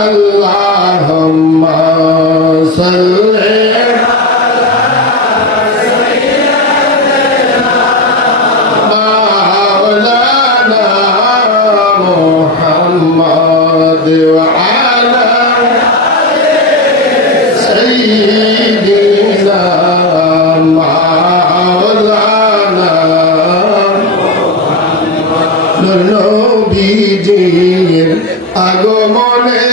আল্লাহুম্মা সাল্লি মাওলানা মুহাম্মদ ওয়া আলা সাইয়্যিদিনা মাওলানা নবীজির আগমনে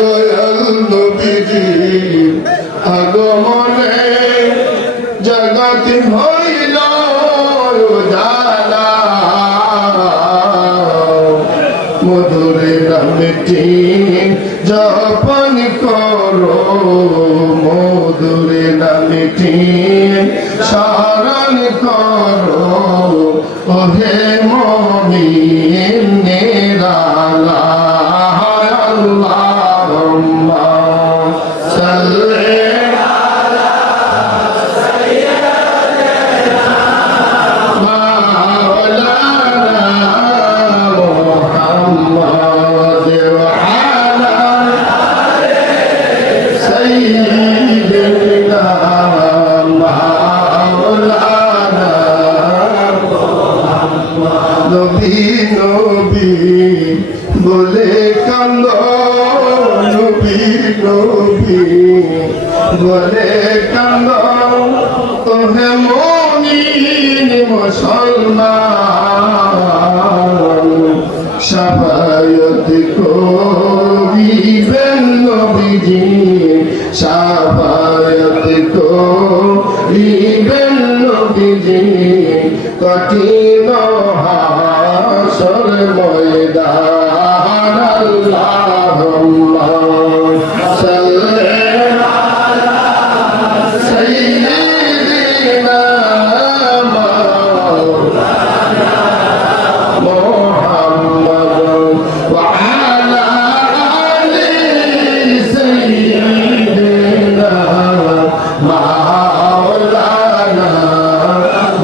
দয়াল নবীজির আগমনে জগৎ হইল উজালা মধুর নামটি জপন করো মধুর নামটি স্মরণ করো ওহে মুমিন নিরালা আল্লাহুম্মা সাল্লি আলা সাইয়্যিদিনা মাওলানা মুহাম্মদ ওয়া আলা সাইয়্যিদিনা মাওলানা নবী নবী বলে কান্দ নবী নবী বলে কান্দ ওহে মুমিন মুসলমান শাফায়াত করিবেন নবীজি শাফায়াত করিবেন নবীজি কঠিন হাসর ময়দান আল্লাহুম্মা সাল্লি আলা সাইয়্যিদিনা মাওলানা মুহাম্মদ ওয়া আলা আলি সাইয়্যিদিনা মাওলানা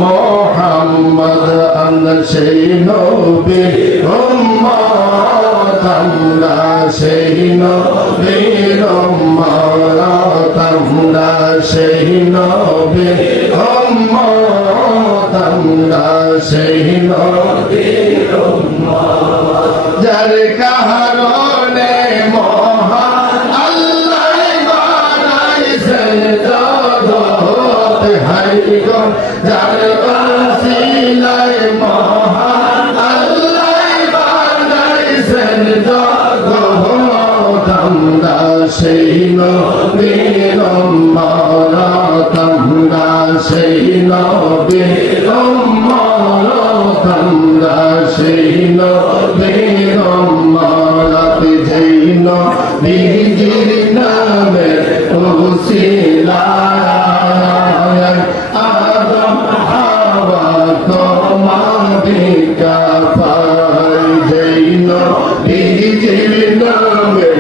মুহাম্মদ আমরা সেই নবীর উম্মত আমরা সেই নবীর উম্মত আমরা সেই নবীর উম্মত আমরা সেই নবীর উম্মত যার কারণে মহান আল্লাহ বানাইছেন জগৎ হায় গো যার ওসিলায় মহান আল্লাহ বানাইছেন জগৎ আমরা সেই নবীর উম্মত আমরা সেই নবীর উম্মত আমরা সেই নবীর উম্মত যেই নবীজির নামে ওসিলায় আদম হাওয়া তোমাদের কাফায় যেই নবীজির নামে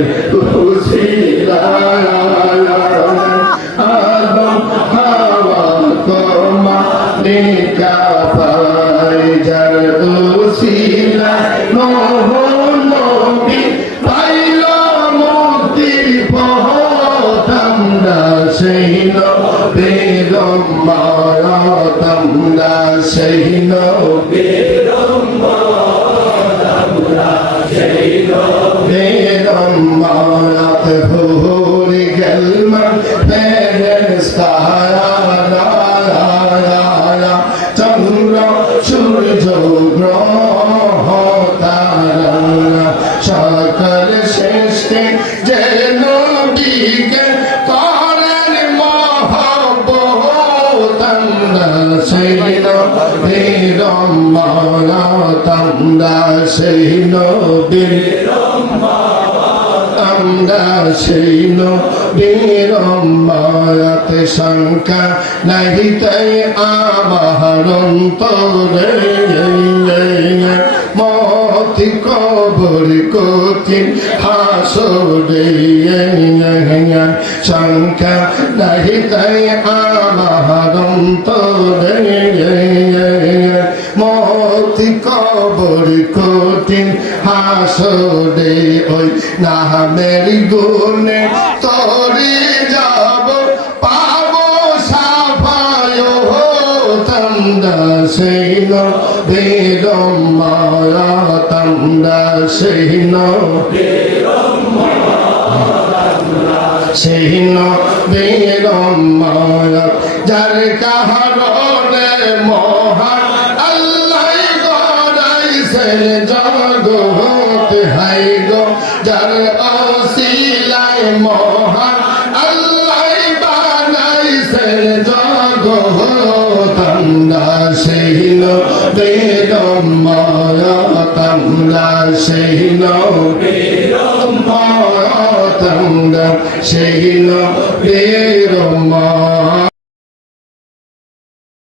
ওসিলায় আদম হাওয়া তোমাদের কাফায় যার ওসিলায় নবী পাইল মুক্তির পথ আমরা সেই নবীর উম্মত আমরা সেই নবীর উম্মত আমরা সেই নবীর উম্মত ভুলে গেলমান ফেরেশতারা চন্দ্র সূর্য গ্রহ তারা সকল সৃষ্টি যে নবীকে করেন মহব্বত আমরা সেই নবীর উম্মত আমরা সেই নবীর আমরা সেই নবীর উম্মত সংখ্যা নাহি তাই আমার অন্তরে মত কবর কঠিন হাসরে সংখ্যা নাহি তাই আমার অন্তরে মত কবর কঠিন হাসরে ওই নামের গুণে তরি যাব পাবো সাফায় তন্দা সেই নবীর মায়া তন্দা সেই নবীর মায়া যার কারণে মহান আল্লাহ গড়াইছেন জগৎ হাই গো যার অসিলায় মহান আল্লাহ বানাইছেন জগৎ তন্দা সেই নবীর মায়া তন্দা সেই নবীর মায়া তন্দা সেই নবীর মায়া